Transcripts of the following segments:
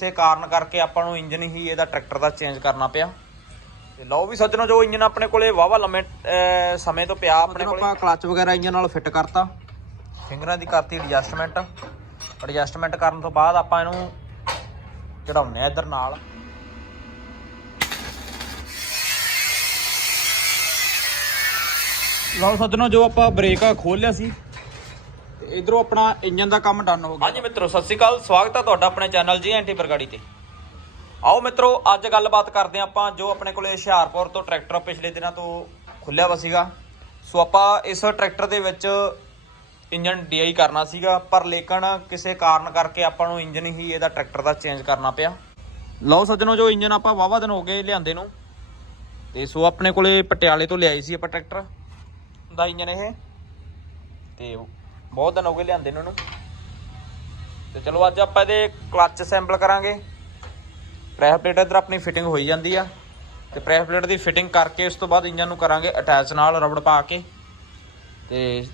ਕਿਸੇ ਕਾਰਨ ਕਰਕੇ ਆਪਾਂ ਨੂੰ ਇੰਜਨ ਹੀ ਇਹਦਾ ਟਰੈਕਟਰ ਦਾ ਚੇਂਜ ਕਰਨਾ ਪਿਆ। ਤੇ ਲਓ ਵੀ ਸੱਜਣੋ ਜੋ ਇੰਜਨ ਆਪਣੇ ਕੋਲੇ ਵਾਵਾ ਲੰਮੇ ਸਮੇਂ ਤੋਂ ਪਿਆ ਆਪਣੇ ਕੋਲੇ। ਆਪਾਂ ਕਲਚ ਵਗੈਰਾ ਇੰਜਨ ਨਾਲ ਫਿੱਟ ਕਰਤਾ। ਫਿੰਗਰਾਂ ਦੀ ਕਰਤੀ ਐਡਜਸਟਮੈਂਟ ਐਡਜਸਟਮੈਂਟ ਕਰਨ ਤੋਂ ਬਾਅਦ ਆਪਾਂ ਇਹਨੂੰ ਚੜਾਉਂਦੇ ਆ ਇਧਰ ਨਾਲ। ਲਓ ਸੱਜਣੋ ਜੋ ਆਪਾਂ ਬ੍ਰੇਕ ਖੋਲ ਲਿਆ ਸੀ। ਇਧਰੋਂ ਆਪਣਾ ਇੰਜਨ ਦਾ ਕੰਮ ਡਨ ਹੋ ਗਿਆ। ਹਾਂਜੀ ਮਿੱਤਰੋ, ਸਤਿ ਸ਼੍ਰੀ ਅਕਾਲ। ਸਵਾਗਤ ਹੈ ਤੁਹਾਡਾ ਆਪਣੇ ਚੈਨਲ ਜੀ ਐਂਟੀ ਬਰਗਾੜੀ ਤੇ। ਆਓ ਮਿੱਤਰੋ, ਅੱਜ ਗੱਲਬਾਤ ਕਰਦੇ ਹਾਂ ਆਪਾਂ ਜੋ ਆਪਣੇ ਕੋਲੇ ਹੁਸ਼ਿਆਰਪੁਰ ਤੋਂ ਟਰੈਕਟਰ ਪਿਛਲੇ ਦਿਨਾਂ ਤੋਂ ਖੁੱਲਿਆ ਵਾ ਸੀਗਾ। ਸੋ ਆਪਾਂ ਇਸ ਟਰੈਕਟਰ ਦੇ ਵਿੱਚ ਇੰਜਨ ਡੀਆਈ ਕਰਨਾ ਸੀਗਾ, ਪਰ ਲੇਕਿਨ ਕਿਸੇ ਕਾਰਨ ਕਰਕੇ ਆਪਾਂ ਨੂੰ ਇੰਜਨ ਹੀ ਇਹਦਾ ਟਰੈਕਟਰ ਦਾ ਚੇਂਜ ਕਰਨਾ ਪਿਆ। ਲਓ ਸੱਜਣੋ, ਜੋ ਇੰਜਨ ਆਪਾਂ ਵਾਵਾ ਦਿਨ ਹੋ ਗਏ ਲਿਆਂਦੇ ਨੂੰ। ਤੇ ਸੋ ਆਪਣੇ ਕੋਲੇ ਪਟਿਆਲੇ ਤੋਂ ਲਿਆਈ ਸੀ ਆਪਾਂ ਟਰੈਕਟਰ। ਦਾ ਇੰਜਨ ਇਹ। ਤੇ ਬਹੁਤ ਦਿਨ ਹੋ ਗਏ ਲਿਆਂਦੇ ਨੂੰ ਇਹਨੂੰ। ਤੇ ਚਲੋ ਅੱਜ ਆਪਾਂ ਇਹਦੇ ਕਲੱਚ ਅਸੈਂਬਲ ਕਰਾਂਗੇ। ਪ੍ਰੈਸ ਪਲੇਟ ਇਧਰ ਆਪਣੀ ਫਿਟਿੰਗ ਹੋਈ ਜਾਂਦੀ ਆ। ਤੇ ਪ੍ਰੈਸ ਪਲੇਟ ਦੀ ਫਿਟਿੰਗ ਕਰਕੇ ਉਸ ਤੋਂ ਬਾਅਦ ਇੰਜਨ ਨੂੰ ਕਰਾਂਗੇ ਅਟੈਚ ਨਾਲ ਰਬੜ ਪਾ ਕੇ। ਤੇ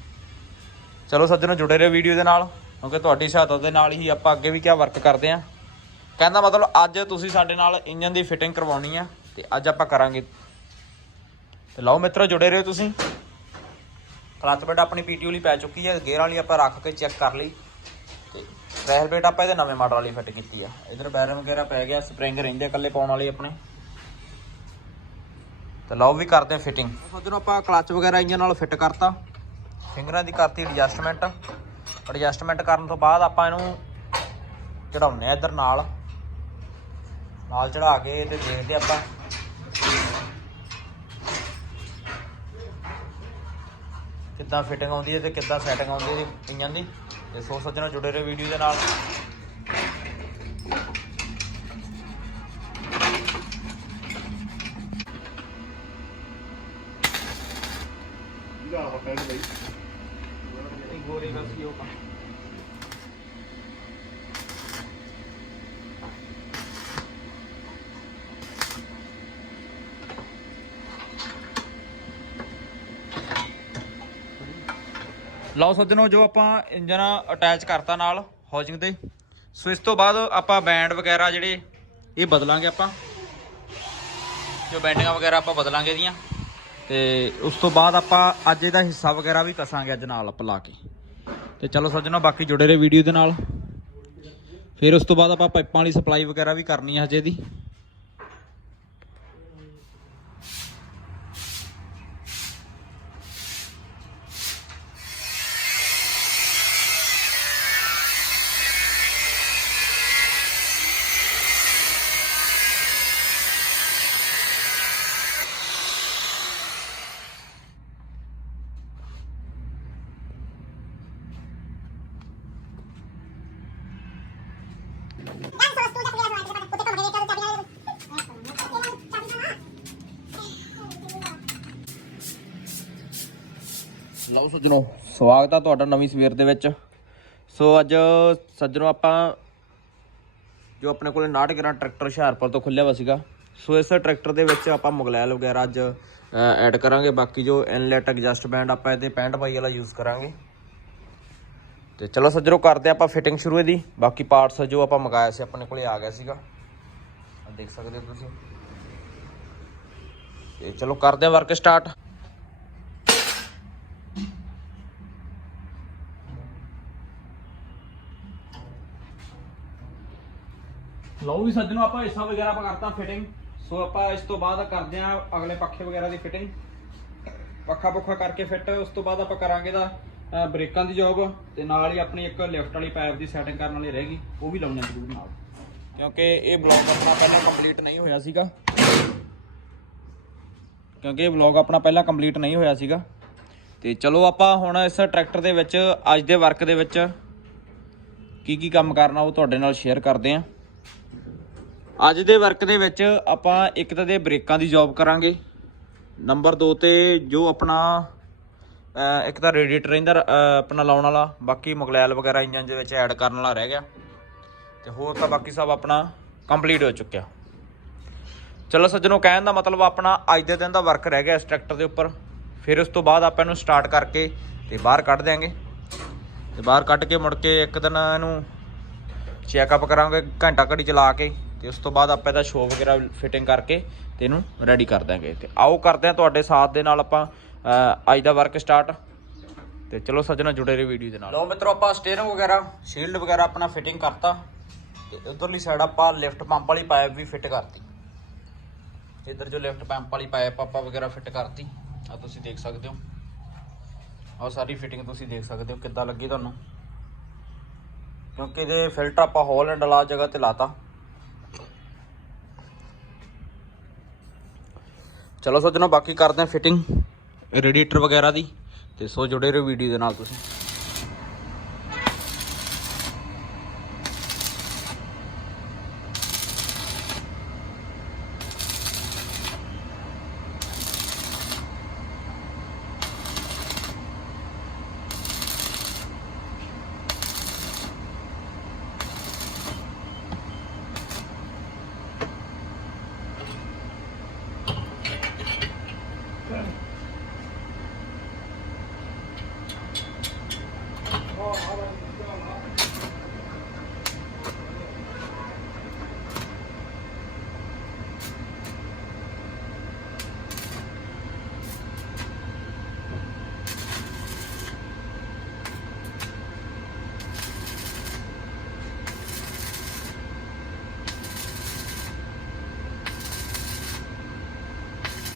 ਚਲੋ ਸੱਜਣੋ, ਜੁੜੇ ਰਹੋ ਵੀਡੀਓ ਦੇ ਨਾਲ, ਕਿਉਂਕਿ ਤੁਹਾਡੀ ਸਹਾਇਤਾ ਦੇ ਨਾਲ ਹੀ ਆਪਾਂ ਅੱਗੇ ਵੀ ਕਿਆ ਵਰਕ ਕਰਦੇ ਆ। ਕਹਿੰਦਾ ਮਤਲਬ ਅੱਜ ਤੁਸੀਂ ਸਾਡੇ ਨਾਲ ਇੰਜਨ ਦੀ ਫਿਟਿੰਗ ਕਰਵਾਉਣੀ ਆ, ਤੇ ਅੱਜ ਆਪਾਂ ਕਰਾਂਗੇ। ਤੇ ਲਓ ਮਿੱਤਰੋ, ਜੁੜੇ ਰਹੋ ਤੁਸੀਂ। ਕਲਚ ਪਲੇਟ ਆਪਣੀ ਪੀਟੀ ਵਾਲੀ ਪੈ ਚੁੱਕੀ ਹੈ, ਗੇਅਰ ਵਾਲੀ ਆਪਾਂ ਰੱਖ ਕੇ ਚੈੱਕ ਕਰ ਲਈ। ਤੇ ਰੈਲ ਪਲੇਟ ਆਪਾਂ ਇਹਦੇ ਨਵੇਂ ਮਾਡਲ ਵਾਲੀ ਫਿੱਟ ਕੀਤੀ ਆ। ਇਧਰ ਬੈਰਮ ਵਗੈਰਾ ਪੈ ਗਿਆ ਸਪਰਿੰਗ ਰਹਿੰਦੇ ਆ ਇਕੱਲੇ ਪਾਉਣ ਵਾਲੇ ਆਪਣੇ। ਤੇ ਲਓ ਵੀ ਕਰਦੇ ਆ ਫਿਟਿੰਗ ਸੋਚੋ ਆਪਾਂ ਕਲਚ ਵਗੈਰਾ ਇੰਜਨ ਨਾਲ ਫਿੱਟ ਕਰਤਾ। ਫਿੰਗਰਾਂ ਦੀ ਕਰਤੀ ਐਡਜਸਟਮੈਂਟ ਐਡਜਸਟਮੈਂਟ ਕਰਨ ਤੋਂ ਬਾਅਦ ਆਪਾਂ ਇਹਨੂੰ ਚੜਾਉਂਦੇ ਆ ਇਧਰ ਨਾਲ। ਨਾਲ ਚੜਾ ਕੇ ਤੇ ਦੇਖਦੇ ਆਪਾਂ। ਕਿੱਦਾਂ ਫਿਟਿੰਗ ਆਉਂਦੀ ਹੈ ਤੇ ਕਿੱਦਾਂ ਸੈਟਿੰਗ ਆਉਂਦੀ ਹੈ ਇੰਜਨ ਦੀ ਤੇ ਸੋ ਸੱਜਣੋ, ਜੁੜੇ ਰਹੋ ਵੀਡੀਓ ਦੇ ਨਾਲ। ਗੋਰੇ ਲਓ ਸੱਜਣੋ, ਜੋ ਆਪਾਂ ਇੰਜਨ ਅਟੈਚ ਕਰਤਾ ਨਾਲ ਹਾਊਸਿੰਗ ਦੇ ਸੋ ਇਸ ਤੋਂ ਬਾਅਦ ਆਪਾਂ ਬੈਂਡ ਵਗੈਰਾ ਜਿਹੜੇ, ਇਹ ਬਦਲਾਂਗੇ ਆਪਾਂ। ਜੋ ਬੈਂਡਿੰਗਾਂ ਵਗੈਰਾ ਆਪਾਂ ਬਦਲਾਂਗੇ ਇਹਦੀਆਂ। ਤੇ ਉਸ ਤੋਂ ਬਾਅਦ ਆਪਾਂ ਅੱਜ ਇਹਦਾ ਹਿੱਸਾ ਵਗੈਰਾ ਵੀ ਕਸਾਂਗੇ ਅੱਜ ਨਾਲ ਆਪਾਂ ਲਾ ਕੇ। ਤੇ ਚਲੋ ਸੱਜਣੋ, ਬਾਕੀ ਜੁੜੇ ਰਹੇ ਵੀਡੀਓ ਦੇ ਨਾਲ। ਫਿਰ ਉਸ ਤੋਂ ਬਾਅਦ ਆਪਾਂ ਪਾਈਪਾਂ ਵਾਲੀ ਸਪਲਾਈ ਵਗੈਰਾ ਵੀ ਕਰਨੀ ਹੈ ਹਜੇ ਦੀ ਲਓ ਸੱਜਣੋ। ਸਵਾਗਤ ਆ ਤੁਹਾਡਾ ਨਵੀਂ ਸਵੇਰ ਦੇ ਵਿੱਚ। ਸੋ ਅੱਜ ਸੱਜਣੋ ਆਪਾਂ ਜੋ ਆਪਣੇ ਕੋਲੇ 69 ਗ੍ਰਾਂ ਟਰੈਕਟਰ ਹੁਸ਼ਿਆਰਪੁਰ ਤੋਂ ਖੁੱਲਿਆ ਵਾ ਸੀਗਾ। ਸੋ ਇਸ ਟਰੈਕਟਰ ਦੇ ਵਿੱਚ ਆਪਾਂ ਮੁਗਲੈਲ ਵਗੈਰਾ ਅੱਜ ਐਡ ਕਰਾਂਗੇ। ਬਾਕੀ ਜੋ ਇਨਲੈਟ ਐਡਜਸਟ ਬੈਂਡ ਆਪਾਂ ਇਹਦੇ 65 ਬਾਈ ਵਾਲਾ ਯੂਜ਼ ਕਰਾਂਗੇ। ਤੇ ਚਲੋ ਸੱਜਣੋ, ਕਰਦੇ ਆਪਾਂ ਫਿਟਿੰਗ ਸ਼ੁਰੂ ਇਹਦੀ। ਬਾਕੀ ਪਾਰਟਸ ਜੋ ਆਪਾਂ ਮੰਗਾਇਆ ਸੀ ਆਪਣੇ ਕੋਲੇ ਆ ਗਿਆ ਸੀਗਾ। ਦੇਖ ਸਕਦੇ ਹੋ ਤੁਸੀਂ। ਤੇ ਚਲੋ ਕਰਦੇ ਆ ਵਰਕ ਸਟਾਰਟ ਲਓ ਵੀ ਸੱਜਣੋ ਆਪਾਂ ਹਿੱਸਾ ਵਗੈਰਾ ਆਪਾਂ ਕਰਤਾ ਫਿਟਿੰਗ ਸੋ ਆਪਾਂ ਇਸ ਤੋਂ ਬਾਅਦ ਕਰਦੇ ਆਂ ਅਗਲੇ ਪੱਖੇ ਵਗੈਰਾ ਦੀ ਫਿਟਿੰਗ ਪੱਖਾ ਪੁੱਖਾ ਕਰਕੇ ਫਿੱਟ ਉਸ ਤੋਂ ਬਾਅਦ ਆਪਾਂ ਕਰਾਂਗੇ ਦਾ ਅਹ, ਬ੍ਰੇਕਾਂ ਦੀ ਜੌਬ ਤੇ ਨਾਲ ਹੀ ਆਪਣੀ ਇੱਕ ਲਿਫਟ ਵਾਲੀ ਪਾਈਪ ਦੀ ਸੈਟਿੰਗ ਕਰਨ ਵਾਲੀ ਰਹਿ ਗਈ ਉਹ ਵੀ ਲਾਉਣਾ ਜ਼ਰੂਰ ਨਾਲ। ਕਿਉਂਕਿ ਇਹ ਬਲੌਗ ਆਪਣਾ ਪਹਿਲਾਂ ਕੰਪਲੀਟ ਨਹੀਂ ਹੋਇਆ ਸੀਗਾ। ਕਿਉਂਕਿ ਇਹ ਬਲੌਗ ਆਪਣਾ ਪਹਿਲਾਂ ਕੰਪਲੀਟ ਨਹੀਂ ਹੋਇਆ ਸੀਗਾ। ਤੇ ਚਲੋ ਆਪਾਂ ਹੁਣ ਇਸ ਟਰੈਕਟਰ ਦੇ ਵਿੱਚ ਅੱਜ ਦੇ ਵਰਕ ਦੇ ਵਿੱਚ ਕੀ ਕੀ ਕੰਮ ਕਰਨਾ ਉਹ ਤੁਹਾਡੇ ਨਾਲ ਸ਼ੇਅਰ ਕਰਦੇ ਆਂ ਅੱਜ ਦੇ ਵਰਕ ਦੇ ਵਿੱਚ ਆਪਾਂ ਇੱਕ ਤਾਂ ਦੇ ਬ੍ਰੇਕਾਂ ਦੀ ਜੌਬ ਕਰਾਂਗੇ। ਨੰਬਰ 2 ਤੇ ਜੋ ਆਪਣਾ ਇੱਕ ਤਾਂ ਰੇਡੀਏਟਰ ਰਹਿੰਦਾ ਆਪਣਾ ਲਾਉਣ ਵਾਲਾ, ਬਾਕੀ ਮੁਗਲੈਲ ਵਗੈਰਾ ਇੰਜਨ ਦੇ ਵਿੱਚ ਐਡ ਕਰਨ ਵਾਲਾ ਰਹਿ ਗਿਆ। ਤੇ ਹੋਰ ਤਾਂ ਬਾਕੀ ਸਭ ਆਪਣਾ ਕੰਪਲੀਟ ਹੋ ਚੁੱਕਿਆ। ਚਲੋ ਸੱਜਣੋ, ਕਹਿਣ ਦਾ ਮਤਲਬ ਆਪਣਾ ਅੱਜ ਦੇ ਦਿਨ ਦਾ ਵਰਕ ਰਹਿ ਗਿਆ ਇਸ ਟਰੈਕਟਰ ਦੇ ਉੱਪਰ। ਫਿਰ ਉਸ ਤੋਂ ਬਾਅਦ ਆਪਾਂ ਇਹਨੂੰ ਸਟਾਰਟ ਕਰਕੇ ਤੇ ਬਾਹਰ ਕੱਢ ਦਿਆਂਗੇ। ਤੇ ਬਾਹਰ ਕੱਢ ਕੇ ਮੁੜ ਕੇ ਇੱਕ ਦਿਨ ਇਹਨੂੰ ਚੈੱਕਅਪ ਕਰਾਂਗੇ, ਘੰਟਾ ਘੜੀ ਚਲਾ ਕੇ। ਤੇ ਉਸ ਤੋਂ ਬਾਅਦ ਆਪਾਂ ਇਹਦਾ ਸ਼ੋਅ ਵਗੈਰਾ ਫਿਟਿੰਗ ਕਰਕੇ ਤੇ ਇਹਨੂੰ ਰੈਡੀ ਕਰ ਦਾਂਗੇ ਤੇ ਆਓ ਕਰਦੇ ਹਾਂ ਤੁਹਾਡੇ ਸਾਥ ਦੇ ਨਾਲ ਆਪਾਂ ਅੱਜ ਦਾ ਵਰਕ ਸਟਾਰਟ ਤੇ ਚਲੋ ਸੱਜਣਾ ਜੁੜੇ ਰਹੋ ਵੀਡੀਓ ਦੇ ਨਾਲ। ਲਓ ਮਿੱਤਰੋ ਆਪਾਂ ਸਟੀਅਰਿੰਗ ਵਗੈਰਾ ਸ਼ੀਲਡ ਵਗੈਰਾ ਆਪਣਾ ਫਿਟਿੰਗ ਕਰਤਾ। ਤੇ ਉਧਰਲੀ ਸਾਈਡ ਆਪਾਂ ਲਿਫਟ ਪੰਪ ਵਾਲੀ ਪਾਈਪ ਵੀ ਫਿੱਟ ਕਰਤੀ। ਇਧਰ ਜੋ ਲਿਫਟ ਪੰਪ ਵਾਲੀ ਪਾਈਪ ਆਪਾਂ ਵਗੈਰਾ ਫਿੱਟ ਕਰਤੀ ਆ ਤੁਸੀਂ ਦੇਖ ਸਕਦੇ ਹੋ। ਆਹ ਸਾਰੀ ਫਿਟਿੰਗ ਤੁਸੀਂ ਦੇਖ ਸਕਦੇ ਹੋ ਕਿੱਦਾਂ ਲੱਗੀ ਤੁਹਾਨੂੰ। ਕਿਉਂਕਿ ਇਹਦੇ ਫਿਲਟਰ ਆਪਾਂ ਹੋਲ ਐਂਡ ਲਾ ਜਗ੍ਹਾ ਤੇ ਲਾਤਾ। ਚਲੋ ਸੋਚਣਾ ਬਾਕੀ ਕਰਦੇ ਹਾਂ ਫਿਟਿੰਗ ਰੇਡੀਏਟਰ ਵਗੈਰਾ ਦੀ ਤੇ ਸੋ ਜੁੜੇ ਰਹੋ ਵੀਡੀਓ ਦੇ ਨਾਲ ਤੁਸੀਂ।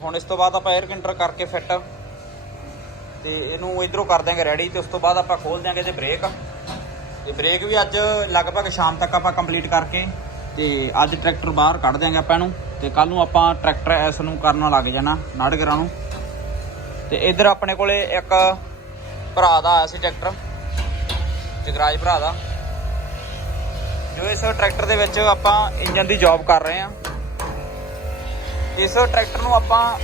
ਹੁਣ ਇਸ ਤੋਂ ਬਾਅਦ ਆਪਾਂ 에ਅਰ ਕੰਟਰ ਕਰਕੇ ਫਿੱਟ ਤੇ ਇਹਨੂੰ ਇਧਰੋਂ ਕਰ ਦਿਆਂਗੇ ਰੈਡੀ ਤੇ ਉਸ ਤੋਂ ਬਾਅਦ ਆਪਾਂ ਖੋਲ ਦਿਆਂਗੇ ਤੇ ਬ੍ਰੇਕ ਤੇ ਬ੍ਰੇਕ ਵੀ ਅੱਜ ਲਗਭਗ ਸ਼ਾਮ ਤੱਕ ਆਪਾਂ ਕੰਪਲੀਟ ਕਰਕੇ ਤੇ ਅੱਜ ਟਰੈਕਟਰ ਬਾਹਰ ਕੱਢ ਦਿਆਂਗੇ ਆਪਾਂ ਇਹਨੂੰ ਤੇ ਕੱਲ ਨੂੰ ਆਪਾਂ ਟਰੈਕਟਰ ਇਸ ਨੂੰ ਕਰਨ ਲੱਗ ਜਾਣਾ ਨਾੜਗਰਾਂ ਨੂੰ। ਤੇ ਇਧਰ ਆਪਣੇ ਕੋਲੇ ਇੱਕ ਭਰਾ ਦਾ ਆਇਆ ਸੀ ਟਰੈਕਟਰ ਜਗਰਾਜ ਭਰਾ ਦਾ। ਜੋ ਇਸ ਟਰੈਕਟਰ ਦੇ ਵਿੱਚ ਆਪਾਂ ਇੰਜਨ ਦੀ ਜੌਬ ਕਰ ਰਹੇ ਹਾਂ। ਇਸ ਟਰੈਕਟਰ ਨੂੰ ਆਪਾਂ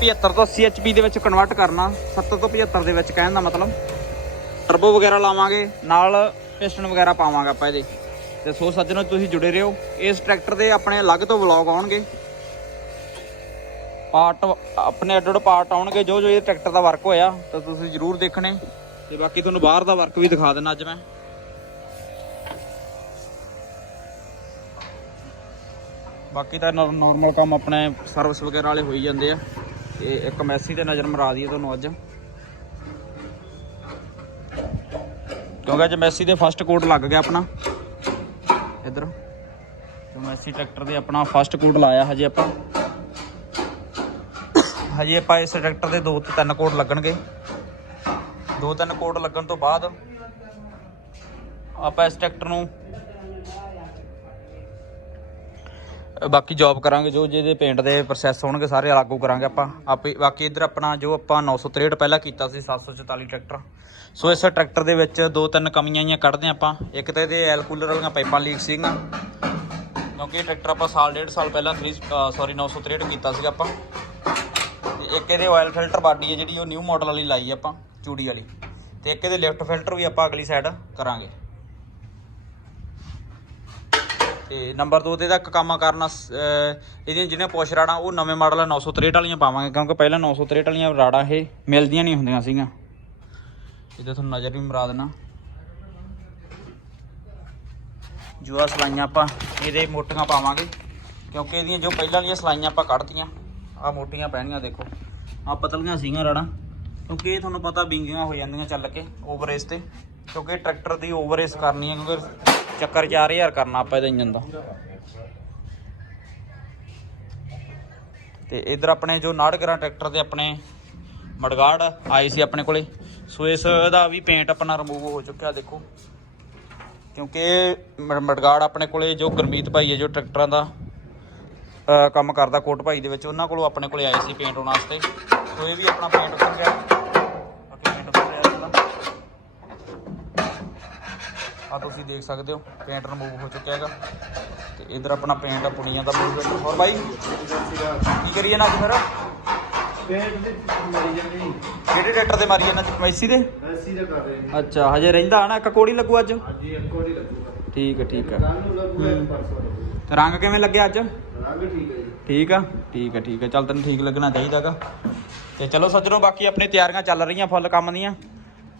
75 ਤੋਂ 80 HP ਦੇ ਵਿੱਚ ਕਨਵਰਟ ਕਰਨਾ 70 ਤੋਂ 75 ਦੇ ਵਿੱਚ ਕਹਿਣ ਦਾ ਮਤਲਬ। ਟਰਬੋ ਵਗੈਰਾ ਲਾਵਾਂਗੇ, ਨਾਲ ਪਿਸਟਨ ਵਗੈਰਾ ਪਾਵਾਂਗੇ ਆਪਾਂ ਇਹਦੇ। ਤੇ ਸੋ ਸੱਜਣੋ, ਤੁਸੀਂ ਜੁੜੇ ਰਹੋ। ਇਸ ਟਰੈਕਟਰ ਦੇ ਆਪਣੇ ਅਲੱਗ ਤੋਂ ਵਲੌਗ ਆਉਣਗੇ। ਪਾਰਟ ਆਪਣੇ ਅੱਡ ਅੱਡ ਪਾਰਟ ਆਉਣਗੇ। ਜੋ ਜੋ ਇਹ ਟਰੈਕਟਰ ਦਾ ਵਰਕ ਹੋਇਆ, ਤਾਂ ਤੁਸੀਂ ਜਰੂਰ ਦੇਖਣੇ। ਤੇ ਬਾਕੀ ਤੁਹਾਨੂੰ ਬਾਹਰ ਦਾ ਵਰਕ ਵੀ ਦਿਖਾ ਦਿੰਦਾ ਅੱਜ ਮੈਂ। ਬਾਕੀ ਤਾਂ ਨਾਰਮਲ ਕੰਮ ਆਪਣੇ ਸਰਵਿਸ ਵਗੈਰਾ ਵਾਲੇ ਹੋਈ ਜਾਂਦੇ ਆ। ਤੇ ਇੱਕ ਮੈਸੀ ਤੇ ਨਜ਼ਰ ਮਰਾ ਦਈਏ ਤੁਹਾਨੂੰ ਅੱਜ। ਕਿਉਂਕਿ ਅੱਜ ਮੈਸੀ ਦੇ ਫਸਟ ਕੋਟ ਲੱਗ ਗਿਆ ਆਪਣਾ। ਇਧਰ। ਤੇ ਮੈਸੀ ਟਰੈਕਟਰ ਦੇ ਆਪਣਾ ਫਸਟ ਕੋਟ ਲਾਇਆ ਹਜੇ ਆਪਾਂ। ਹਜੇ ਆਪਾਂ ਇਸ ਟਰੈਕਟਰ ਦੇ ਦੋ ਤੋਂ ਤਿੰਨ ਕੋਟ ਲੱਗਣਗੇ। ਦੋ ਤਿੰਨ ਕੋਟ ਲੱਗਣ ਤੋਂ ਬਾਅਦ ਆਪਾਂ ਇਸ ਟਰੈਕਟਰ ਨੂੰ ਬਾਕੀ ਜੌਬ ਕਰਾਂਗੇ, ਜੋ ਜਿਹਦੇ ਪੇਂਟ ਦੇ ਪ੍ਰੋਸੈਸ ਹੋਣਗੇ ਸਾਰੇ ਲਾਗੂ ਕਰਾਂਗੇ ਆਪਾਂ। ਆਪੇ ਬਾਕੀ ਇੱਧਰ ਆਪਣਾ ਜੋ ਆਪਾਂ 963 ਪਹਿਲਾਂ ਕੀਤਾ ਸੀ 744 ਟਰੈਕਟਰ ਸੋ ਇਸ ਟਰੈਕਟਰ ਦੇ ਵਿੱਚ ਦੋ ਤਿੰਨ ਕਮੀਆਂ ਆਈਆਂ ਕੱਢਦੇ ਆਪਾਂ। ਇੱਕ ਤਾਂ ਇਹਦੇ ਐਲ ਕੂਲਰ ਵਾਲੀਆਂ ਪਾਈਪਾਂ ਲੀਕ ਸੀਗੀਆਂ। ਕਿਉਂਕਿ ਇਹ ਟਰੈਕਟਰ ਆਪਾਂ ਸਾਲ ਡੇਢ ਸਾਲ ਪਹਿਲਾਂ 3 ਸੌਰੀ 963 ਕੀਤਾ ਸੀ ਆਪਾਂ। ਤੇ ਇੱਕ ਇਹਦੇ ਆਇਲ ਫਿਲਟਰ ਬਾਡੀ ਹੈ ਜਿਹੜੀ, ਉਹ ਨਿਊ ਮਾਡਲ ਵਾਲੀ ਲਾਈ ਆਪਾਂ, ਚੂੜੀ ਵਾਲੀ। ਤੇ ਇੱਕ ਇਹਦੇ ਲਿਫਟ ਫਿਲਟਰ ਵੀ ਆਪਾਂ ਅਗਲੀ ਸਾਈਡ ਕਰਾਂਗੇ। ਤੇ ਨੰਬਰ 2 ਤੇ ਦਾ ਇੱਕ ਕੰਮ ਕਰਨਾ ਸ- ਅਹ ਇਹਦੀਆਂ ਜਿਹੜੀਆਂ ਪੁਸ਼ ਰਾੜਾਂ, ਉਹ ਨਵੇਂ ਮਾਡਲ 963 ਵਾਲੀਆਂ ਪਾਵਾਂਗੇ, ਕਿਉਂਕਿ ਪਹਿਲਾਂ 963 ਵਾਲੀਆਂ ਰਾੜਾਂ ਇਹ ਮਿਲਦੀਆਂ ਨਹੀਂ ਹੁੰਦੀਆਂ ਸੀਗੀਆਂ। ਇਹਦੇ ਤੁਹਾਨੂੰ ਨਜ਼ਰ ਵੀ ਮਰਾ ਦੇਣਾ। ਜੋ ਆਹ ਸਲਾਈਆਂ ਆਪਾਂ ਇਹਦੇ ਮੋਟੀਆਂ ਪਾਵਾਂਗੇ, ਕਿਉਂਕਿ ਇਹਦੀਆਂ ਜੋ ਪਹਿਲਾਂ ਵਾਲੀਆਂ ਸਲਾਈਆਂ ਆਪਾਂ ਕੱਢਤੀਆਂ, ਆਹ ਮੋਟੀਆਂ ਪੈਣੀਆਂ ਦੇਖੋ। ਆਹ ਪਤਲੀਆਂ ਸੀਗੀਆਂ ਰਾੜਾਂ, ਕਿਉਂਕਿ ਇਹ ਤੁਹਾਨੂੰ ਪਤਾ ਬਿੰਗੀਆਂ ਹੋ ਜਾਂਦੀਆਂ ਚੱਲ ਕੇ ਓਵਰ ਏਸ ਤੇ। ਕਿਉਂਕਿ ਟਰੈਕਟਰ ਦੀ ਓਵਰੇਸ ਕਰਨੀ ਹੈ, ਕਿਉਂਕਿ ਚੱਕਰ 4000 ਕਰਨਾ ਆਪਾਂ ਇਹਦਾ ਇੰਜਨ ਦਾ ਤੇ ਇਧਰ ਆਪਣੇ ਜੋ ਨਾੜਗਰਾ ਟਰੈਕਟਰ ਦੇ ਆਪਣੇ ਮੜਗਾੜ ਆਏ ਸੀ ਆਪਣੇ ਕੋਲੇ। ਸੋ ਇਸ ਦਾ ਵੀ ਪੇਂਟ ਆਪਣਾ ਰਿਮੂਵ ਹੋ ਚੁੱਕਿਆ, ਦੇਖੋ। ਕਿਉਂਕਿ ਮ- ਮੜਗਾੜ ਆਪਣੇ ਕੋਲੇ ਜੋ ਗੁਰਮੀਤ ਭਾਈ ਹੈ, ਜੋ ਟਰੈਕਟਰਾਂ ਦਾ ਕੰਮ ਕਰਦਾ ਕੋਟ ਭਾਈ ਦੇ ਵਿੱਚ, ਉਹਨਾਂ ਕੋਲੋਂ ਆਪਣੇ ਕੋਲੇ ਆਏ ਸੀ ਪੇਂਟ ਹੋਣ ਵਾਸਤੇ ਸੋ ਇਹ ਵੀ ਆਪਣਾ ਪੇਂਟ ਹੋ ਗਿਆ ਬਾਕੀ ਪੇਂਟ ਹੋ ਰਿਹਾ ਇਹਦਾ ਆ ਤੁਸੀਂ ਦੇਖ ਸਕਦੇ ਹੋ ਪੇਂਟ ਰਿਮੂਵ ਹੋ ਚੁੱਕਿਆ ਹੈਗਾ। ਤੇ ਇਧਰ ਆਪਣਾ ਪੇਂਟ ਪੁਣੀਆਂ ਦਾ ਮੂਵਮੈਂਟ ਹੋਰ ਬਾਈ, ਕੀ ਕਰੀਏ ਨਾ ਅੱਜ ਫਿਰ? ਕਿਹੜੇ ਟਰੈਕਟਰ ਤੇ ਮਾਰੀ ਇਹਨਾਂ ਚ ਮੈਸੀ ਦੇ? ਅੱਛਾ, ਹਜੇ ਰਹਿੰਦਾ ਹਨਾ, ਇੱਕ ਕੋੜੀ ਲੱਗੂ ਅੱਜ? ਠੀਕ ਹੈ ਠੀਕ ਹੈ। ਤੇ ਰੰਗ ਕਿਵੇਂ ਲੱਗਿਆ ਅੱਜ? ਠੀਕ ਆ ਠੀਕ ਆ ਠੀਕ ਆ। ਚੱਲ ਤੈਨੂੰ ਠੀਕ ਲੱਗਣਾ ਚਾਹੀਦਾਗਾ ਤੇ ਚਲੋ ਸੱਜਣੋ, ਬਾਕੀ ਆਪਣੀ ਤਿਆਰੀਆਂ ਚੱਲ ਰਹੀਆਂ, ਫੁੱਲ ਕੰਮ ਦੀਆਂ।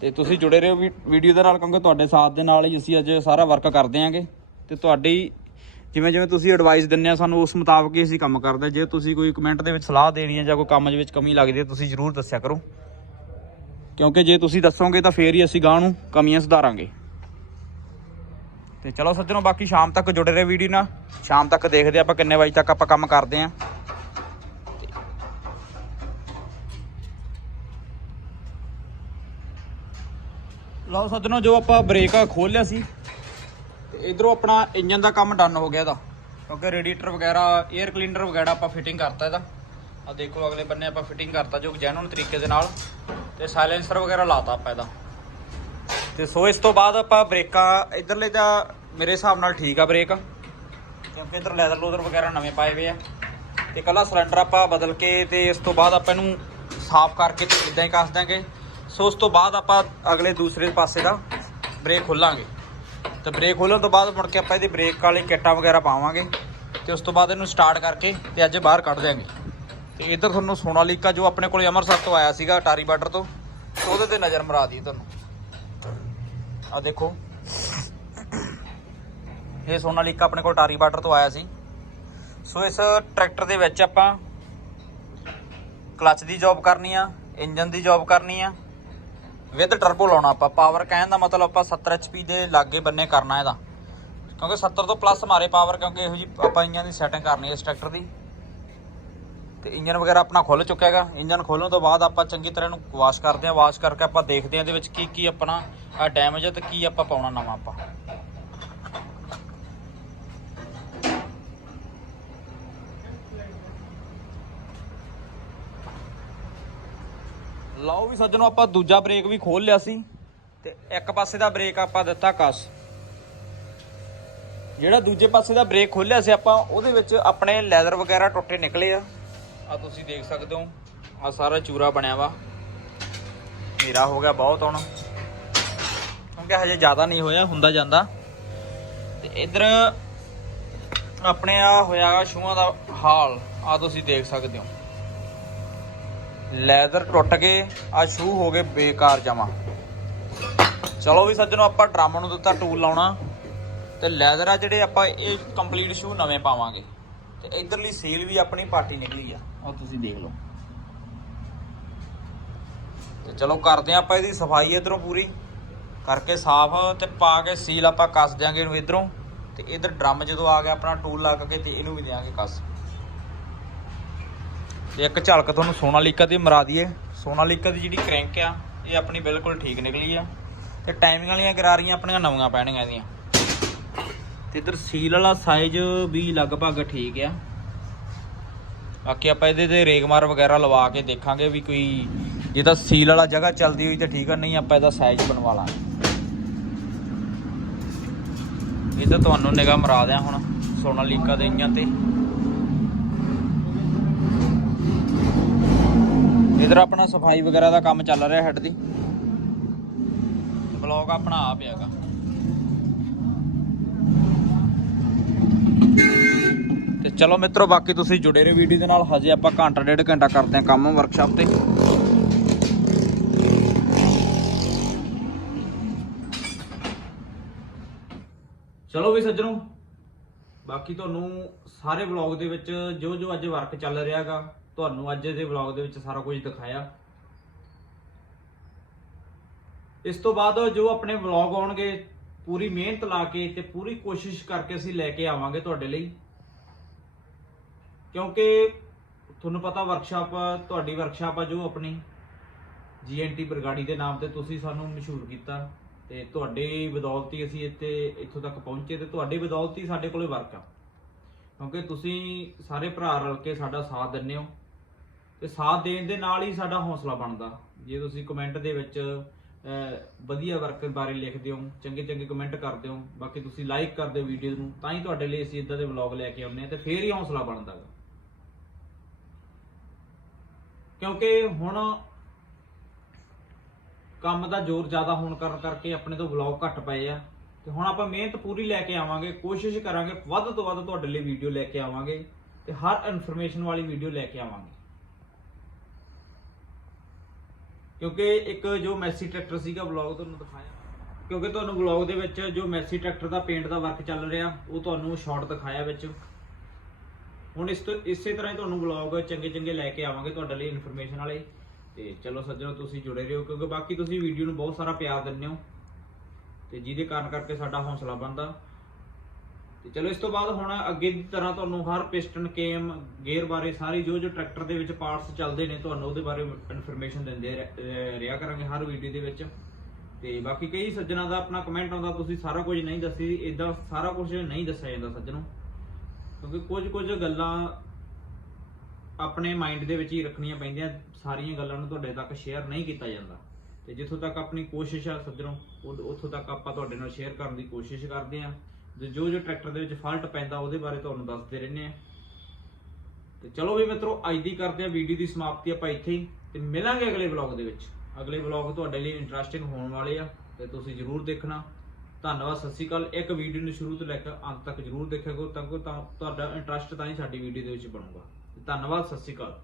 ਤੇ ਤੁਸੀਂ ਜੁੜੇ ਰਹੋ ਵੀ- ਵੀਡੀਓ ਦੇ ਨਾਲ, ਕਿਉਂਕਿ ਤੁਹਾਡੇ ਸਾਥ ਦੇ ਨਾਲ ਹੀ ਅਸੀਂ ਅੱਜ ਸਾਰਾ ਵਰਕ ਕਰਦੇ ਆਂਗੇ। ਤੇ ਤੁਹਾਡੀ ਜਿਵੇਂ ਜਿਵੇਂ ਤੁਸੀਂ ਐਡਵਾਈਸ ਦਿੰਦੇ ਆ, ਸਾਨੂੰ ਉਸ ਮੁਤਾਬਕ ਹੀ ਅਸੀਂ ਕੰਮ ਕਰਦੇ ਜੇ ਤੁਸੀਂ ਕੋਈ ਕਮੈਂਟ ਦੇ ਵਿੱਚ ਸਲਾਹ ਦੇਣੀ ਹੈ ਜਾਂ ਕੋਈ ਕੰਮ ਦੇ ਵਿੱਚ ਕਮੀ ਲੱਗਦੀ ਹੈ ਤੁਸੀਂ ਜ਼ਰੂਰ ਦੱਸਿਆ ਕਰੋ। ਕਿਉਂਕਿ ਜੇ ਤੁਸੀਂ ਦੱਸੋਗੇ ਤਾਂ ਫੇਰ ਹੀ ਅਸੀਂ ਗਾਂ ਨੂੰ ਕਮੀਆਂ ਸੁਧਾਰਾਂਗੇ। ਤੇ ਚਲੋ ਸੱਜਣੋ, ਬਾਕੀ ਸ਼ਾਮ ਤੱਕ ਜੁੜੇ ਰਹੇ ਵੀਡੀਓ ਨਾਲ। ਸ਼ਾਮ ਤੱਕ ਦੇਖਦੇ ਆਪਾਂ ਕਿੰਨੇ ਵਜੇ ਤੱਕ ਆਪਾਂ ਕੰਮ ਕਰਦੇ ਆਂ। ਲਓ ਸੱਜਣੋ, ਜੋ ਆਪਾਂ ਬ੍ਰੇਕ ਖੋਲਿਆ ਸੀ, ਤੇ ਇਧਰੋਂ ਆਪਣਾ ਇੰਜਨ ਦਾ ਕੰਮ ਡਨ ਹੋ ਗਿਆ ਇਹਦਾ। ਕਿਉਂਕਿ ਰੇਡੀਏਟਰ ਵਗੈਰਾ 에ਅਰ ਕਲੀਨਰ ਵਗੈਰਾ ਆਪਾਂ ਫਿਟਿੰਗ ਕਰਤਾ ਇਹਦਾ। ਆ ਦੇਖੋ, ਅਗਲੇ ਬੰਨੇ ਆਪਾਂ ਫਿਟਿੰਗ ਕਰਤਾ, ਜੋ ਜੈਨੂਨ ਤਰੀਕੇ ਦੇ ਨਾਲ। ਤੇ ਸਾਇਲੈਂਸਰ ਵਗੈਰਾ ਲਾਤਾ ਆਪਾਂ ਇਹਦਾ। ਤੇ ਸੋ ਇਸ ਤੋਂ ਬਾਅਦ ਆਪਾਂ ਬ੍ਰੇਕਾਂ, ਇਧਰਲੇ ਤਾਂ ਮੇਰੇ ਹਿਸਾਬ ਨਾਲ ਠੀਕ ਆ ਬ੍ਰੇਕ। ਕਿਉਂਕਿ ਇਧਰ ਲੈਦਰ ਲੋਦਰ ਵਗੈਰਾ ਨਵੇਂ ਪਾਏ ਹੋਏ ਆ। ਤੇ ਕੱਲਾ ਸਿਲੰਡਰ ਆਪਾਂ ਬਦਲ ਕੇ ਤੇ ਇਸ ਤੋਂ ਬਾਅਦ ਆਪਾਂ ਇਹਨੂੰ ਸਾਫ਼ ਕਰਕੇ ਤੇ ਇਦਾਂ ਹੀ ਕੱਸ ਦਾਂਗੇ ਸੋ ਉਸ ਤੋਂ ਬਾਅਦ ਆਪਾਂ ਅਗਲੇ ਦੂਸਰੇ ਪਾਸੇ ਦਾ ਬ੍ਰੇਕ ਖੋਲਾਂਗੇ। ਤੇ ਬ੍ਰੇਕ ਖੋਲਣ ਤੋਂ ਬਾਅਦ ਮੁੜ ਕੇ ਆਪਾਂ ਇਹਦੇ ਬ੍ਰੇਕ ਵਾਲੇ ਕਿੱਟਾਂ ਵਗੈਰਾ ਪਾਵਾਂਗੇ ਤੇ ਉਸ ਤੋਂ ਬਾਅਦ ਇਹਨੂੰ ਸਟਾਰਟ ਕਰਕੇ ਤੇ ਅੱਜ ਬਾਹਰ ਕੱਢ ਦਿਆਂਗੇ। ਤੇ ਇੱਧਰ ਤੁਹਾਨੂੰ ਸੋਨਾਲੀਕਾ, ਜੋ ਆਪਣੇ ਕੋਲੇ ਅੰਮ੍ਰਿਤਸਰ ਤੋਂ ਆਇਆ ਸੀਗਾ ਟਾਰੀ ਬਾਰਡਰ ਤੋਂ ਉਹਦੇ ਤੇ ਨਜ਼ਰ ਮਰਾ ਦੀ ਤੁਹਾਨੂੰ। ਆ ਦੇਖੋ। ਇਹ ਸੋਨਾਲੀਕਾ ਆਪਣੇ ਕੋਲ ਟਾਰੀ ਬਾਰਡਰ ਤੋਂ ਆਇਆ ਸੀ। ਸੋ ਇਸ ਟਰੈਕਟਰ ਦੇ ਵਿੱਚ ਆਪਾਂ ਕਲਚ ਦੀ ਜੌਬ ਕਰਨੀ ਆ ਇੰਜਨ ਦੀ ਜੌਬ ਕਰਨੀ ਆ ਵਿਦ ਟਰਬੋ ਲਾਉਣਾ ਆਪਾਂ ਪਾਵਰ ਕਹਿਣ ਦਾ ਮਤਲਬ ਆਪਾਂ 70 ਐਚਪੀ ਦੇ ਲਾਗੇ ਬੰਨੇ ਕਰਨਾ ਇਹਦਾ। ਕਿਉਂਕਿ 70 ਤੋਂ ਪਲੱਸ ਮਾਰੇ ਪਾਵਰ ਕਿਉਂਕਿ ਇਹੋ ਜੀ ਆਪਾਂ ਇੰਜਨ ਦੀ ਸੈਟਿੰਗ ਕਰਨੀ ਹੈ ਇਸ ਟਰੈਕਟਰ ਦੀ। ਤੇ ਇੰਜਨ ਵਗੈਰਾ ਆਪਣਾ ਖੁੱਲ ਚੁੱਕਿਆ ਹੈਗਾ। ਇੰਜਨ ਖੋਲਣ ਤੋਂ ਬਾਅਦ ਆਪਾਂ ਚੰਗੀ ਤਰ੍ਹਾਂ ਇਹਨੂੰ ਵਾਸ਼ ਕਰਦੇ ਹਾਂ ਵਾਸ਼ ਕਰਕੇ ਆਪਾਂ ਦੇਖਦੇ ਹਾਂ ਇਹਦੇ ਵਿੱਚ ਕੀ ਕੀ ਆਪਣਾ ਡੈਮੇਜ ਹੈ ਤੇ ਕੀ ਆਪਾਂ ਪਾਉਣਾ ਨਵਾਂ ਆਪਾਂ। ਲਓ ਵੀ ਸੱਜਣੋ, ਆਪਾਂ ਦੂਜਾ ਬ੍ਰੇਕ ਵੀ ਖੋਲ ਲਿਆ ਸੀ ਤੇ ਇੱਕ ਪਾਸੇ ਦਾ ਬ੍ਰੇਕ ਆਪਾਂ ਦਿੱਤਾ ਕਸ। ਜਿਹੜਾ ਦੂਜੇ ਪਾਸੇ ਦਾ ਬ੍ਰੇਕ ਖੋਲਿਆ ਸੀ ਆਪਾਂ, ਉਹਦੇ ਵਿੱਚ ਆਪਣੇ ਲੈਦਰ ਵਗੈਰਾ ਟੁੱਟੇ ਨਿਕਲੇ ਆ। ਆ ਤੁਸੀਂ ਦੇਖ ਸਕਦੇ ਹੋ ਆ ਸਾਰਾ ਚੂਰਾ ਬਣਿਆ ਵਾ। ਮੇਰਾ ਹੋ ਗਿਆ ਬਹੁਤ ਹੁਣ। ਕਿਉਂਕਿ ਹਜੇ ਜ਼ਿਆਦਾ ਨਹੀਂ ਹੋਇਆ, ਹੁੰਦਾ ਜਾਂਦਾ। ਤੇ ਇਧਰ ਆਪਣੇ ਆ ਹੋਇਆ ਸ਼ੂਆਂ ਦਾ ਹਾਲ ਆ ਤੁਸੀਂ ਦੇਖ ਸਕਦੇ ਹੋ। ਲੈਦਰ ਟੁੱਟ ਕੇ ਆ ਸ਼ੂ ਹੋ ਗਏ ਬੇਕਾਰ ਜਮਾ। ਚਲੋ ਵੀ ਸੱਜਣੋ, ਆਪਾਂ ਡਰਮ ਨੂੰ ਦਿੱਤਾ ਟੂਲ ਲਾਉਣਾ, ਤੇ ਲੈਦਰ ਆ ਜਿਹੜੇ ਆਪਾਂ ਇਹ ਕੰਪਲੀਟ ਸ਼ੂ ਨਵੇਂ ਪਾਵਾਂਗੇ। ਤੇ ਇਧਰਲੀ ਸੀਲ ਵੀ ਆਪਣੀ ਪਾਰਟੀ ਨਿਕਲੀ ਆ। ਉਹ ਤੁਸੀਂ ਦੇਖ ਲਓ। ਤੇ ਚਲੋ ਕਰਦੇ ਆ ਆਪਾਂ ਇਹਦੀ ਸਫ਼ਾਈ ਇਧਰੋਂ ਪੂਰੀ। ਕਰਕੇ ਸਾਫ਼ ਤੇ ਪਾ ਕੇ ਸੀਲ ਆਪਾਂ ਕੱਸ ਦਿਆਂਗੇ ਇਹਨੂੰ ਇਧਰੋਂ। ਤੇ ਇਧਰ ਡਰਮ ਜਦੋਂ ਆ ਗਿਆ ਆਪਣਾ ਟੂਲ ਲੱਗ ਕੇ ਤੇ ਇਹਨੂੰ ਵੀ ਦਿਆਂਗੇ ਕੱਸ। ਤੇ ਇੱਕ ਝਲਕ ਤੁਹਾਨੂੰ ਸੋਨਾਲੀਕਾ ਦੀ ਮਰਾ ਦਈਏ। ਸੋਨਾਲੀਕਾ ਦੀ ਜਿਹੜੀ ਕ੍ਰੈਂਕ ਆ, ਇਹ ਆਪਣੀ ਬਿਲਕੁਲ ਠੀਕ ਨਿਕਲੀ ਆ। ਤੇ ਟਾਈਮਿੰਗ ਵਾਲੀਆਂ ਕਰਾਰੀਆਂ ਆਪਣੀਆਂ ਨਵੀਆਂ ਪੈਣਗੀਆਂ ਇਹਦੀਆਂ। ਤੇ ਇਧਰ ਸੀਲ ਵਾਲਾ ਸਾਈਜ਼ ਵੀ ਲਗਭਗ ਠੀਕ ਆ। ਬਾਕੀ ਆਪਾਂ ਇਹਦੇ ਤੇ ਰੇਗਮਾਰ ਵਗੈਰਾ ਲਵਾ ਕੇ ਦੇਖਾਂਗੇ ਵੀ ਕੋਈ ਜੇ ਤਾਂ ਸੀਲ ਵਾਲਾ ਜਗ੍ਹਾ ਚੱਲਦੀ ਹੋਈ ਤਾਂ ਠੀਕ ਆ, ਨਹੀਂ ਆਪਾਂ ਇਹਦਾ ਸਾਈਜ਼ ਬਣਵਾ ਲਾਂਗੇ। ਇਹ ਤਾਂ ਤੁਹਾਨੂੰ ਨਿਗਾਹ ਮਰਾ ਦਿਆਂ ਹੁਣ ਸੋਨਾਲੀਕਾ ਦੇ ਇੰਜਨ ਤੇ। ਇਧਰ ਆਪਣਾ ਸਫ਼ਾਈ ਵਗੈਰਾ ਦਾ ਕੰਮ ਚੱਲ ਰਿਹਾ ਹੈਡ ਦੀ। ਬਲੌਗ ਆਪਣਾ ਆ ਪਿਆਗਾ ਤੇ ਚਲੋ ਮਿੱਤਰੋ, ਬਾਕੀ ਤੁਸੀਂ ਜੁੜੇ ਰਹੋ ਵੀਡੀਓ ਦੇ ਨਾਲ। ਹਜੇ ਆਪਾਂ ਘੰਟਾ ਡੇਢ ਘੰਟਾ ਕਰਦੇ ਹਾਂ ਕੰਮ ਵਰਕਸ਼ਾਪ ਤੇ। ਚਲੋ ਵੀ ਸੱਜਣੋ, ਬਾਕੀ ਤੁਹਾਨੂੰ ਸਾਰੇ ਵਲੌਗ ਦੇ ਵਿੱਚ ਜੋ ਜੋ ਅੱਜ ਵਰਕ ਚੱਲ ਰਿਹਾਗਾ ਤੁਹਾਨੂੰ ਅੱਜ ਦੇ ਵਲੌਗ ਦੇ ਵਿੱਚ ਸਾਰਾ ਕੁਝ ਦਿਖਾਇਆ। ਇਸ ਤੋਂ ਬਾਅਦ ਜੋ ਆਪਣੇ ਵਲੌਗ ਆਉਣਗੇ, ਪੂਰੀ ਮਿਹਨਤ ਲਾ ਕੇ ਤੇ ਪੂਰੀ ਕੋਸ਼ਿਸ਼ ਕਰਕੇ ਅਸੀਂ ਲੈ ਕੇ ਆਵਾਂਗੇ ਤੁਹਾਡੇ ਲਈ। ਕਿਉਂਕਿ ਤੁਹਾਨੂੰ ਪਤਾ ਵਰਕਸ਼ਾਪ ਤੁਹਾਡੀ ਵਰਕਸ਼ਾਪ ਆ ਜੋ ਆਪਣੀ। ਜੀਐਨਟੀ ਬਰਗਾੜੀ ਦੇ ਨਾਮ ਤੇ ਤੁਸੀਂ ਸਾਨੂੰ ਮਸ਼ਹੂਰ ਕੀਤਾ ਤੇ ਤੁਹਾਡੇ ਬਦੌਲਤ ਹੀ ਅਸੀਂ ਇੱਥੇ, ਇੱਥੋਂ ਤੱਕ ਪਹੁੰਚੇ ਤੇ ਤੁਹਾਡੇ ਬਦੌਲਤ ਹੀ ਸਾਡੇ ਕੋਲੇ ਵਰਕ ਆ। ਕਿਉਂਕਿ ਤੁਸੀਂ ਸਾਰੇ ਭਰਾ ਰਲ ਕੇ ਸਾਡਾ ਸਾਥ ਦਿੰਦੇ ਹੋ। ਤੇ ਸਾਥ ਦੇਣ ਦੇ ਨਾਲ ਹੀ ਸਾਡਾ ਹੌਸਲਾ ਬਣਦਾ। ਜੇ ਤੁਸੀਂ ਕਮੈਂਟ ਦੇ ਵਿੱਚ ਵਧੀਆ ਵਰਕਰ ਬਾਰੇ ਲਿਖਦੇ ਹੋ, ਚੰਗੇ ਚੰਗੇ ਕਮੈਂਟ ਕਰਦੇ ਹੋ, ਬਾਕੀ ਤੁਸੀਂ ਲਾਈਕ ਕਰਦੇ ਹੋ ਵੀਡੀਓ ਨੂੰ, ਤਾਂ ਹੀ ਤੁਹਾਡੇ ਲਈ ਅਸੀਂ ਇਦਾਂ ਦੇ ਵਲੌਗ ਲੈ ਕੇ ਆਉਂਦੇ ਆ ਤੇ ਫੇਰ ਹੀ ਹੌਸਲਾ ਬਣਦਾ ਗਾ। ਕਿਉਂਕਿ ਹੁਣ ਕੰਮ ਦਾ ਜ਼ੋਰ ਜ਼ਿਆਦਾ ਹੋਣ ਕਾਰਨ ਕਰਕੇ ਆਪਣੇ ਤੋਂ ਵਲੌਗ ਘੱਟ ਪਏ ਆ। ਤੇ ਹੁਣ ਆਪਾਂ ਮਿਹਨਤ ਪੂਰੀ ਲੈ ਕੇ ਆਵਾਂਗੇ, ਕੋਸ਼ਿਸ਼ ਕਰਾਂਗੇ ਵੱਧ ਤੋਂ ਵੱਧ ਤੁਹਾਡੇ ਲਈ ਵੀਡੀਓ ਲੈ ਕੇ ਆਵਾਂਗੇ ਤੇ ਹਰ ਇਨਫੋਰਮੇਸ਼ਨ ਵਾਲੀ ਵੀਡੀਓ ਲੈ ਕੇ ਆਵਾਂਗੇ। ਕਿਉਂਕਿ ਇੱਕ ਜੋ ਮੈਸੀ ਟਰੈਕਟਰ ਸੀਗਾ ਵਲੌਗ ਤੁਹਾਨੂੰ ਦਿਖਾਇਆ। ਕਿਉਂਕਿ ਤੁਹਾਨੂੰ ਵਲੌਗ ਦੇ ਵਿੱਚ ਜੋ ਮੈਸੀ ਟਰੈਕਟਰ ਦਾ ਪੇਂਟ ਦਾ ਵਰਕ ਚੱਲ ਰਿਹਾ, ਉਹ ਤੁਹਾਨੂੰ ਸ਼ਾਰਟ ਦਿਖਾਇਆ ਵਿੱਚ। ਹੁਣ ਇਸ ਤੋਂ ਇਸੇ ਤਰ੍ਹਾਂ ਹੀ ਤੁਹਾਨੂੰ ਵਲੌਗ ਚੰਗੇ ਚੰਗੇ ਲੈ ਕੇ ਆਵਾਂਗੇ ਤੁਹਾਡੇ ਲਈ ਇਨਫੋਰਮੇਸ਼ਨ ਵਾਲੇ। ਤੇ ਚਲੋ ਸੱਜਣੋ, ਤੁਸੀਂ ਜੁੜੇ ਰਹੋ, ਕਿਉਂਕਿ ਬਾਕੀ ਤੁਸੀਂ ਵੀਡੀਓ ਨੂੰ ਬਹੁਤ ਸਾਰਾ ਪਿਆਰ ਦਿੰਦੇ ਹੋ। ਤੇ ਜਿਹਦੇ ਕਾਰਨ ਕਰਕੇ ਸਾਡਾ ਹੌਸਲਾ ਬਣਦਾ। ਤੇ ਚਲੋ ਇਸ ਤੋਂ ਬਾਅਦ ਹੁਣ ਅੱਗੇ ਦੀ ਤਰ੍ਹਾਂ ਤੁਹਾਨੂੰ ਹਰ ਪਿਸਟਨ ਕੇਮ ਗੇਅਰ ਬਾਰੇ ਸਾਰੀ ਜੋ ਜੋ ਟਰੈਕਟਰ ਦੇ ਵਿੱਚ ਪਾਰਟਸ ਚੱਲਦੇ ਨੇ ਤੁਹਾਨੂੰ ਉਹਦੇ ਬਾਰੇ ਇਨਫੋਰਮੇਸ਼ਨ ਦਿੰਦੇ ਰਹਿ- ਰਿਹਾ ਕਰਾਂਗੇ ਹਰ ਵੀਡੀਓ ਦੇ ਵਿੱਚ। ਤੇ ਬਾਕੀ ਕਈ ਸੱਜਣਾ ਦਾ ਆਪਣਾ ਕਮੈਂਟ ਆਉਂਦਾ, ਤੁਸੀਂ ਸਾਰਾ ਕੁਝ ਨਹੀਂ ਦੱਸੀ ਇਦਾਂ ਸਾਰਾ ਕੁਝ ਨਹੀਂ ਦੱਸਿਆ ਜਾਂਦਾ ਸੱਜਣੋ। ਕਿਉਂਕਿ ਕੁਝ ਕੁਝ ਗੱਲਾਂ ਆਪਣੇ ਮਾਈਂਡ ਦੇ ਵਿੱਚ ਹੀ ਰੱਖਣੀਆਂ ਪੈਂਦੀਆਂ, ਸਾਰੀਆਂ ਗੱਲਾਂ ਨੂੰ ਤੁਹਾਡੇ ਤੱਕ ਸ਼ੇਅਰ ਨਹੀਂ ਕੀਤਾ ਜਾਂਦਾ। ਤੇ ਜਿੱਥੋਂ ਤੱਕ ਆਪਣੀ ਕੋਸ਼ਿਸ਼ ਆ ਸੱਜਣੋ ਉਹ- ਉੱਥੋਂ ਤੱਕ ਆਪਾਂ ਤੁਹਾਡੇ ਨਾਲ ਸ਼ੇਅਰ ਕਰਨ ਦੀ ਕੋਸ਼ਿਸ਼ ਕਰਦੇ ਆ ਤੇ ਜੋ ਜੋ ਟਰੈਕਟਰ ਦੇ ਵਿੱਚ ਫਾਲਟ ਪੈਂਦਾ ਉਹਦੇ ਬਾਰੇ ਤੁਹਾਨੂੰ ਦੱਸਦੇ ਰਹਿੰਦੇ ਆ ਤੇ ਚਲੋ ਵੀ ਮਿੱਤਰੋ, ਅੱਜ ਦੀ ਕਰਦੇ ਆ ਵੀਡੀਓ ਦੀ ਸਮਾਪਤੀ ਆਪਾਂ ਇੱਥੇ ਹੀ। ਤੇ ਮਿਲਾਂਗੇ ਅਗਲੇ ਵਲੌਗ ਦੇ ਵਿੱਚ। ਅਗਲੇ ਵਲੌਗ ਤੁਹਾਡੇ ਲਈ ਇੰਟਰਸਟਿੰਗ ਹੋਣ ਵਾਲੇ ਆ, ਤੇ ਤੁਸੀਂ ਜਰੂਰ ਦੇਖਣਾ। ਧੰਨਵਾਦ, ਸਤਿ ਸ਼੍ਰੀ ਅਕਾਲ। ਇੱਕ ਵੀਡੀਓ ਨੂੰ ਸ਼ੁਰੂ ਤੋਂ ਲੈ ਕੇ ਅੰਤ ਤੱਕ ਜਰੂਰ ਦੇਖਿਆ ਕਰੋ, ਤਾਂ ਕਿ ਤੁਹਾਡਾ ਇੰਟਰਸਟ ਤਾਂ ਹੀ ਸਾਡੀ ਵੀਡੀਓ ਦੇ ਵਿੱਚ ਬਣੂਗਾ। ਧੰਨਵਾਦ, ਸਤਿ ਸ਼੍ਰੀ ਅਕਾਲ।